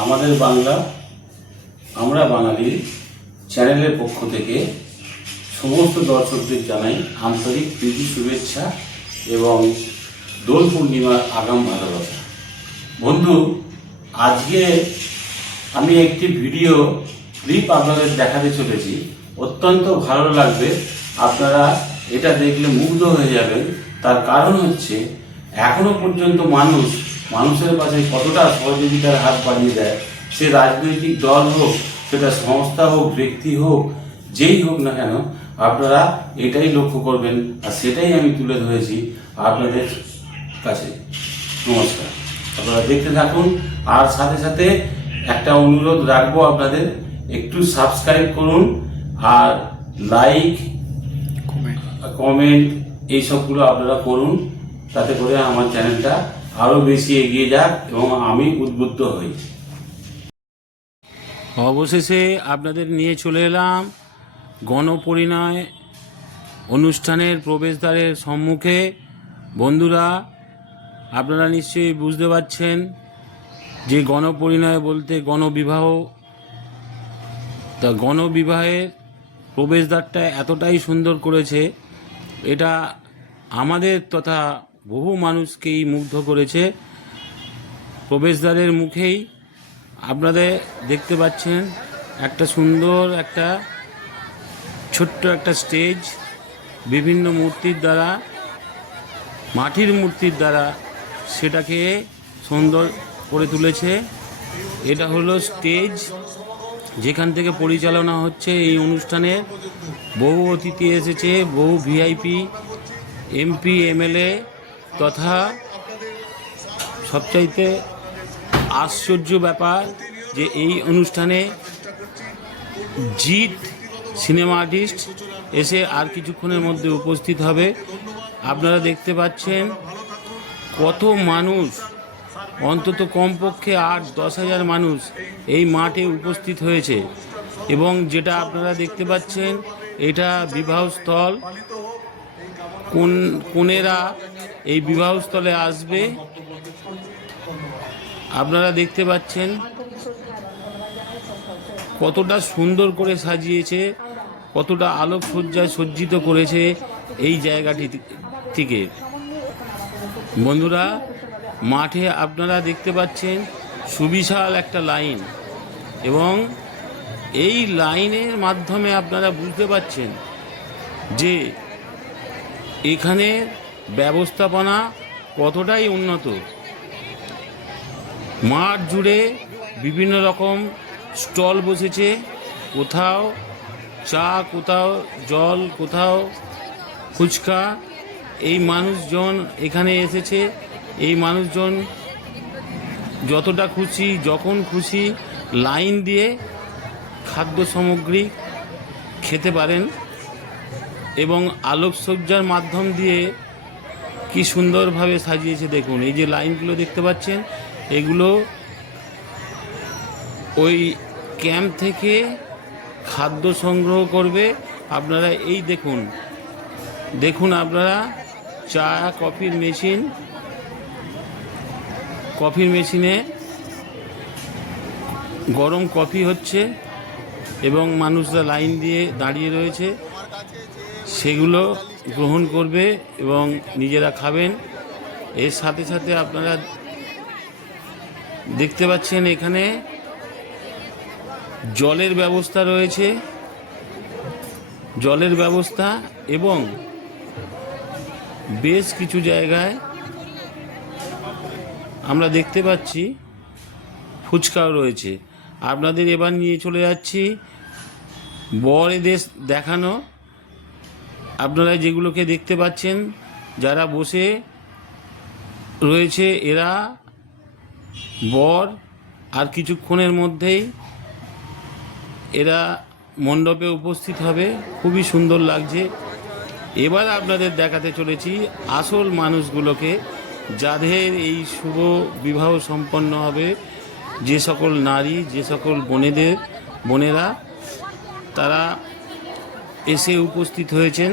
আমাদের বাংলা আমরা বাঙালি চ্যানেলের পক্ষ থেকে সমস্ত দর্শকদের জানাই আন্তরিক প্রীতি শুভেচ্ছা এবং দোল পূর্ণিমার আগাম ভালোবাসা। বন্ধু, আজকে আমি একটি ভিডিও ক্লিপ আপনাদের দেখাতে চলেছি। অত্যন্ত ভালো লাগবে, আপনারা এটা দেখলে মুগ্ধ হয়ে যাবেন। তার কারণ হচ্ছে এখনো পর্যন্ত মানুষের পাশে কতটা সহযোগিতার হাত বাড়িয়ে দেয়। সে রাজনৈতিক দল হোক, সেটা সংস্থা হোক, ব্যক্তি হোক, যেই হোক না কেন, আপনারা এটাই লক্ষ্য করবেন আর সেটাই আমি তুলে ধরেছি আপনাদের কাছে। নমস্কার, আপনারা দেখতে থাকুন। আর সাথে সাথে একটা অনুরোধ রাখবো, আপনাদের একটু সাবস্ক্রাইব করুন আর লাইক কমেন্ট এইসবগুলো আপনারা করুন, তাতে করে আমার চ্যানেলটা আরও বেশি এগিয়ে যাক এবং আমি উদ্বুদ্ধ হই। অবশেষে আপনাদের নিয়ে চলে এলাম গণপরিণয় অনুষ্ঠানের প্রবেশদ্বারের সম্মুখে। বন্ধুরা, আপনারা নিশ্চয়ই বুঝতে পারছেন যে গণপরিণয় বলতে গণবিবাহ। তা গণবিবাহের প্রবেশদ্বারটা এতটাই সুন্দর করেছে, এটা আমাদের তথা বহু মানুষকেই মুগ্ধ করেছে। প্রবেশদ্বারের মুখেই আপনাদের দেখতে পাচ্ছেন একটা সুন্দর একটা ছোট্ট একটা স্টেজ, বিভিন্ন মূর্তির দ্বারা, মাটির মূর্তির দ্বারা সেটাকে সুন্দর করে তুলেছে। এটা হলো স্টেজ, যেখান থেকে পরিচালনা হচ্ছে এই অনুষ্ঠানে। বহু অতিথি এসেছে, বহু ভিআইপি, এমপি, এমএলএ, তথা সবচাইতে আশ্চর্য ব্যাপার যে এই অনুষ্ঠানে জিৎ সিনেমা আর্টিস্ট এসে আর কিছুক্ষণের মধ্যে উপস্থিত হবে। আপনারা দেখতে পাচ্ছেন কত মানুষ, অন্তত কমপক্ষে 8-10 হাজার মানুষ এই মাঠে উপস্থিত হয়েছে। এবং যেটা আপনারা দেখতে পাচ্ছেন, এটা বিবাহস্থল। কনেরা এই বিবাহস্থলে আসবে। আপনারা দেখতে পাচ্ছেন কতটা সুন্দর করে সাজিয়েছে, কতটা আলোকসজ্জায় সজ্জিত করেছে এই জায়গাটি থেকে। বন্ধুরা, মাঠে আপনারা দেখতে পাচ্ছেন সুবিশাল একটা লাইন, এবং এই লাইনের মাধ্যমে আপনারা বুঝতে পাচ্ছেন যে এখানে ব্যবস্থাপনা কতটাই উন্নত। মাঠ জুড়ে বিভিন্ন রকম স্টল বসেছে, কোথাও চা, কোথাও জল, কোথাও ফুচকা। এই মানুষজন এখানে এসেছে, এই মানুষজন যতটা খুশি, যখন খুশি লাইন দিয়ে খাদ্য সামগ্রী খেতে পারেন। এবং আলোকসজ্জার মাধ্যম দিয়ে কি সুন্দরভাবে সাজিয়েছে দেখুন। এই যে লাইনগুলো দেখতে পাচ্ছেন, এগুলো ওই ক্যাম্প থেকে খাদ্য সংগ্রহ করবে। আপনারা এই দেখুন আপনারা চা, কফির মেশিনে গরম কফি হচ্ছে এবং মানুষরা লাইন দিয়ে দাঁড়িয়ে রয়েছে, সেগুলো গ্রহণ করবে এবং নিজেরা খাবেন। এর সাথে সাথে আপনারা দেখতে পাচ্ছেন এখানে জলের ব্যবস্থা রয়েছে, জলের ব্যবস্থা, এবং বেশ কিছু জায়গায় আমরা দেখতে পাচ্ছি ফুচকাও রয়েছে। আপনাদের এবার নিয়ে চলে যাচ্ছি বড় দেশ দেখানো। আপনারা যেগুলোকে দেখতে পাচ্ছেন, যারা বসে রয়েছে এরা বর, আর কিছুক্ষণের মধ্যেই এরা মণ্ডপে উপস্থিত হবে। খুবই সুন্দর লাগছে। এবার আপনাদের দেখাতে চলেছি আসল মানুষগুলোকে, যাদের এই শুভ বিবাহ সম্পন্ন হবে। যে সকল নারী, যে সকল বোনেরা তারা এসে উপস্থিত হয়েছেন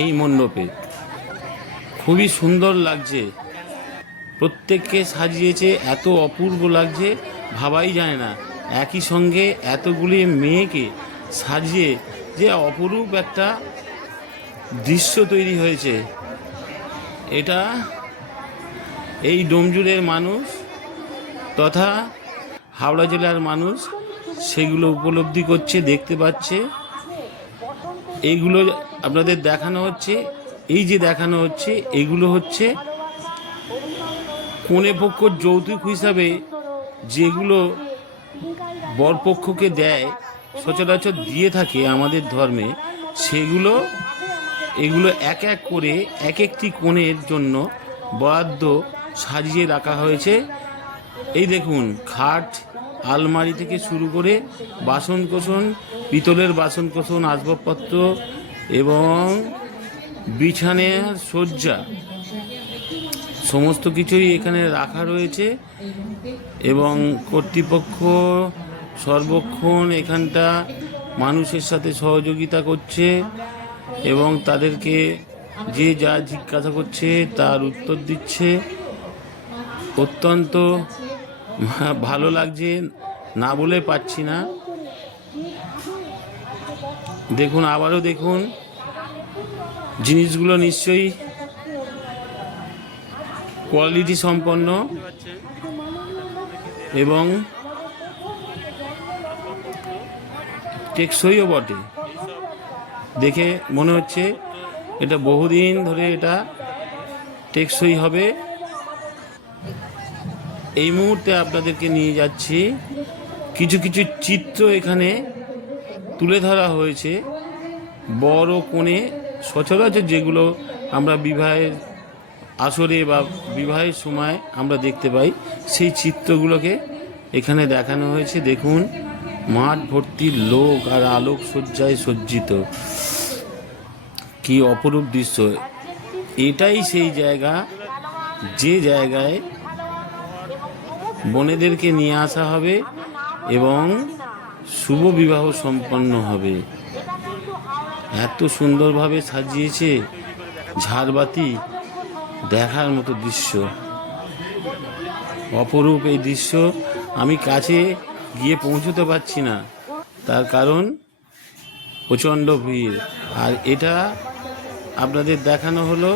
এই মণ্ডপে। খুবই সুন্দর লাগছে। প্রত্যেককে সাজিয়েছে, এত অপূর্ব লাগছে ভাবাই যায় না। একই সঙ্গে এতগুলি মেয়েকে সাজিয়ে যে অপরূপ একটা দৃশ্য তৈরি হয়েছে, এটা এই ডোমজুড়ের মানুষ তথা হাওড়া জেলার মানুষ সেগুলো উপলব্ধি করছে, দেখতে পাচ্ছে। এইগুলো আপনাদের দেখানো হচ্ছে, এই যে দেখানো হচ্ছে এগুলো হচ্ছে কনে পক্ষ যৌতুক হিসাবে যেগুলো বরপক্ষকে দেয়, সচরাচর দিয়ে থাকে আমাদের ধর্মে, সেগুলো এগুলো এক এক করে এক একটি কনের জন্য বরাদ্দ সাজিয়ে রাখা হয়েছে। এই দেখুন, খাট, আলমারি থেকে শুরু করে বাসনকোসন, পিতলের বাসনকোসন, আসবাবপত্র এবং বিছানার সজ্জা সমস্ত কিছুই এখানে রাখা রয়েছে। এবং কর্তৃপক্ষ সর্বক্ষণ এখানটা মানুষের সাথে সহযোগিতা করছে এবং তাদেরকে যে যা জিজ্ঞাসা করছে তার উত্তর দিচ্ছে। অত্যন্ত ভালো লাগছে, না বলে পাচ্ছি না। দেখুন, আবারও দেখুন, জিনিসগুলো নিশ্চয়ই কোয়ালিটি সম্পন্ন এবং টেকসইও বটে। দেখে মনে হচ্ছে এটা বহুদিন ধরে এটা টেকসই হবে। এই মুহূর্তে আপনাদেরকে নিয়ে যাচ্ছি, কিছু কিছু চিত্র এখানে তুলে ধরা হয়েছে। বড় কোণে সচরাচর যেগুলো আমরা বিবাহের আসরে বা বিবাহের সময় আমরা দেখতে পাই, সেই চিত্রগুলোকে এখানে দেখানো হয়েছে। দেখুন, মাঠ ভর্তি লোক আর আলোক সজ্জায় সজ্জিত, কি অপরূপ দৃশ্য। এটাই সেই জায়গা যে জায়গায় বোনেদেরকে নিয়ে আসা হবে এবং শুভ বিবাহ সম্পন্ন হবে। এত সুন্দরভাবে সাজিয়েছে, ঝাড়বাতি, দেখার মতো দৃশ্য, অপরূপ এই দৃশ্য। আমি কাছে গিয়ে পৌঁছতে পারছি না, তার কারণ প্রচণ্ড ভিড়। আর এটা আপনাদের দেখানো হলো,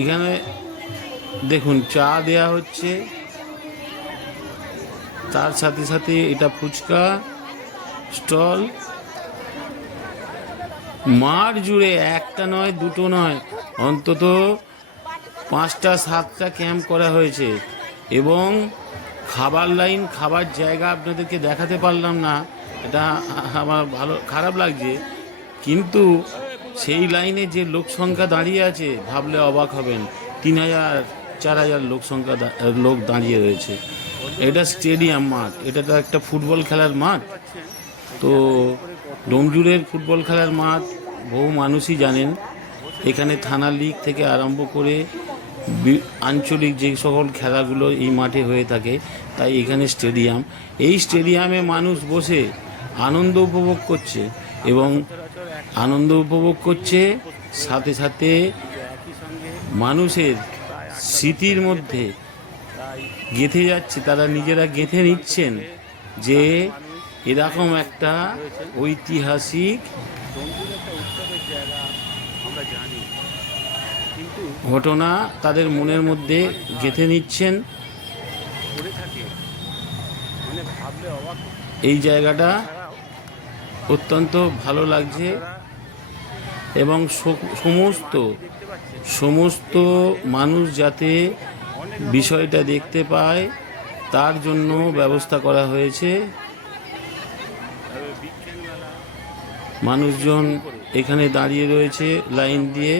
এখানে দেখুন চা দেয়া হচ্ছে, তার সাথে সাথে এটা ফুচকা স্টল। মাঠ জুড়ে একটা নয়, দুটো নয়, অন্তত 5টা 7টা ক্যাম্প করা হয়েছে এবং খাবার লাইন, খাবার জায়গা আপনাদেরকে দেখাতে পারলাম না, এটা আমার খারাপ লাগছে। কিন্তু সেই লাইনে যে লোক সংখ্যা দাঁড়িয়ে আছে ভাবলে অবাক হবেন। 3000 4000 লোক দাঁড়িয়ে রয়েছে। এটা স্টেডিয়াম মাঠ, এটা তো একটা ফুটবল খেলার মাঠ। তো ডোমজুড়ের ফুটবল খেলার মাঠ বহু মানুষই জানেন। এখানে থানা লীগ থেকে আরম্ভ করে আঞ্চলিক যে সকল খেলাগুলো এই মাঠে হয়ে থাকে, তাই এখানে স্টেডিয়াম। এই স্টেডিয়ামে মানুষ বসে আনন্দ উপভোগ করছে এবং আনন্দ উপভোগ করছে, সাথে সাথে মানুষের স্মৃতির মধ্যে গেঁথে যাচ্ছে, তারা নিজেরা গেঁথে নিচ্ছেন যে এরকম একটা ঐতিহাসিক ঘটনা তাদের মনের মধ্যে গেঁথে নিচ্ছেন। এই জায়গাটা অত্যন্ত ভালো লাগছে এবং সমস্ত মানুষ যাতে বিষয়টা দেখতে পায় তার জন্য ব্যবস্থা করা হয়েছে। মানুষজন এখানে দাঁড়িয়ে রয়েছে লাইন দিয়ে,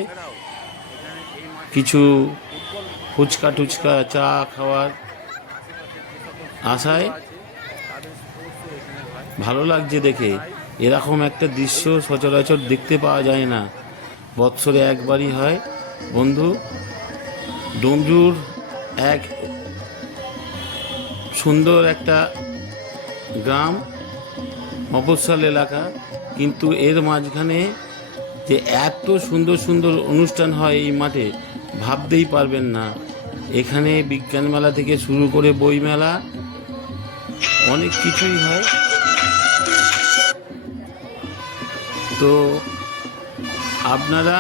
কিছু ফুচকা টুচকা চা খাওয়ার আশায়। ভালো লাগছে দেখে, এরকম একটা দৃশ্য সচরাচর দেখতে পাওয়া যায় না, বৎসরে একবারই হয়। বন্ধু, ডোমজুড় এক সুন্দর একটা গ্রাম, মফস্বল এলাকা, কিন্তু এর মাঝখানে যে এত সুন্দর সুন্দর অনুষ্ঠান হয় এই মাঠে ভাবতেই পারবেন না। এখানে বিজ্ঞান মেলা থেকে শুরু করে বই মেলা অনেক কিছুই হয়। তো আপনারা